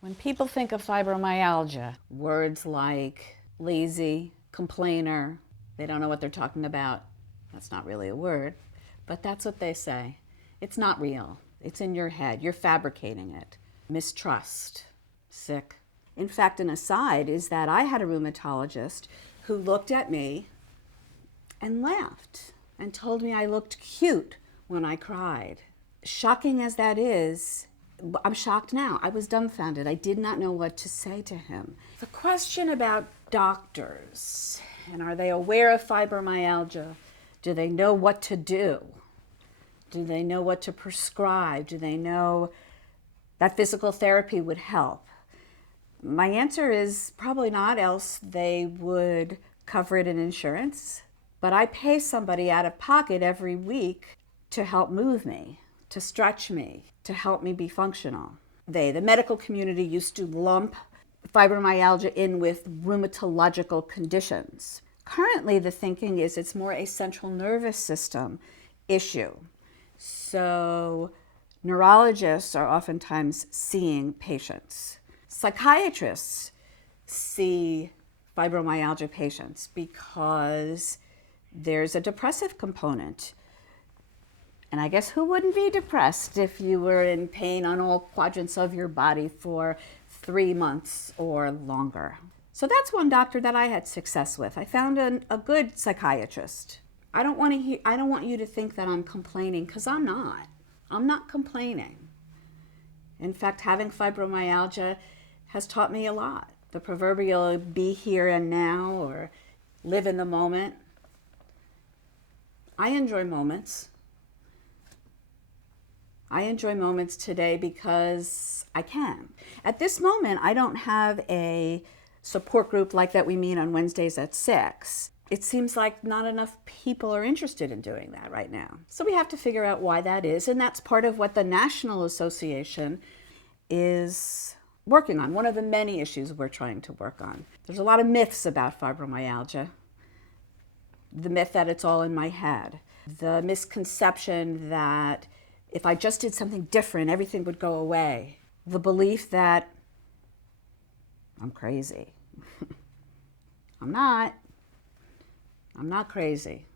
When people think of fibromyalgia, words like lazy, complainer, they don't know what they're talking about. That's not really a word, but that's what they say. It's not real. It's in your head. You're fabricating it. Mistrust, sick. In fact, an aside is that I had a rheumatologist who looked at me and laughed and told me I looked cute when I cried. Shocking as that is, I'm shocked now. I was dumbfounded. I did not know what to say to him. The question about doctors, and are they aware of fibromyalgia? Do they know what to do? Do they know what to prescribe? Do they know that physical therapy would help? My answer is probably not, else they would cover it in insurance. But I pay somebody out of pocket every week to help move me, to stretch me, to help me be functional. The medical community used to lump fibromyalgia in with rheumatological conditions. Currently, the thinking is it's more a central nervous system issue. So neurologists are oftentimes seeing patients. Psychiatrists see fibromyalgia patients because there's a depressive component. And I guess who wouldn't be depressed if you were in pain on all quadrants of your body for 3 months or longer? So that's one doctor that I had success with. I found a good psychiatrist. I don't want you to think that I'm complaining, because I'm not. I'm not complaining. In fact, having fibromyalgia has taught me a lot. The proverbial be here and now, or live in the moment. I enjoy moments. I enjoy moments today because I can. At this moment, I don't have a support group like that we meet on Wednesdays at 6. It seems like not enough people are interested in doing that right now. So we have to figure out why that is, and that's part of what the National Association is working on, one of the many issues we're trying to work on. There's a lot of myths about fibromyalgia. The myth that it's all in my head. The misconception that if I just did something different, everything would go away. The belief that I'm crazy. I'm not. I'm not crazy.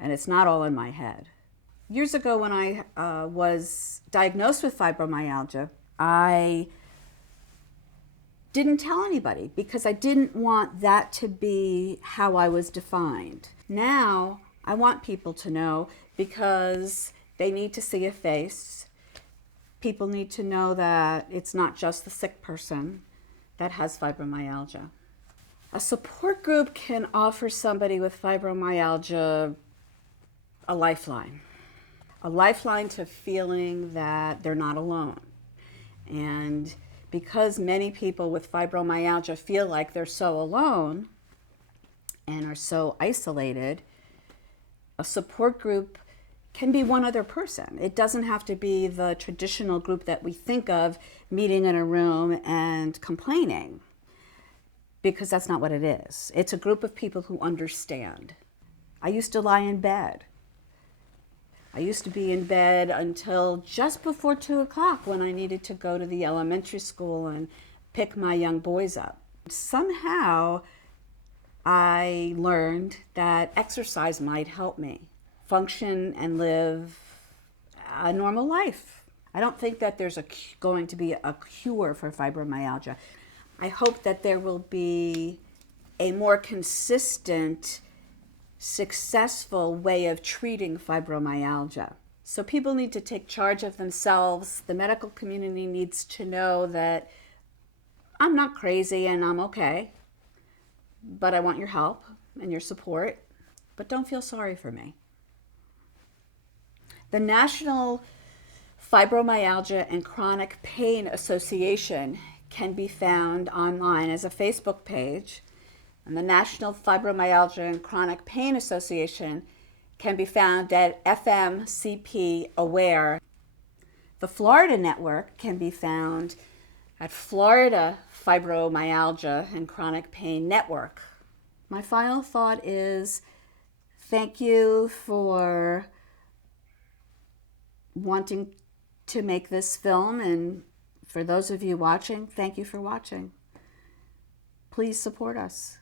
And it's not all in my head. Years ago when I was diagnosed with fibromyalgia, I didn't tell anybody because I didn't want that to be how I was defined. Now, I want people to know because they need to see a face. People need to know that it's not just the sick person that has fibromyalgia. A support group can offer somebody with fibromyalgia a lifeline to feeling that they're not alone. And because many people with fibromyalgia feel like they're so alone and are so isolated, a support group can be one other person. It doesn't have to be the traditional group that we think of, meeting in a room and complaining, because that's not what it is. It's a group of people who understand. I used to lie in bed. I used to be in bed until just before 2 o'clock when I needed to go to the elementary school and pick my young boys up. Somehow I learned that exercise might help me function and live a normal life. I don't think that there's going to be a cure for fibromyalgia. I hope that there will be a more consistent, successful way of treating fibromyalgia. So people need to take charge of themselves. The medical community needs to know that I'm not crazy and I'm okay, but I want your help and your support, but don't feel sorry for me. The National Fibromyalgia and Chronic Pain Association can be found online as a Facebook page, and the National Fibromyalgia and Chronic Pain Association can be found at FMCP Aware. The Florida Network can be found at Florida Fibromyalgia and Chronic Pain Network. My final thought is thank you for wanting to make this film and for for those of you watching, thank you for watching. Please support us.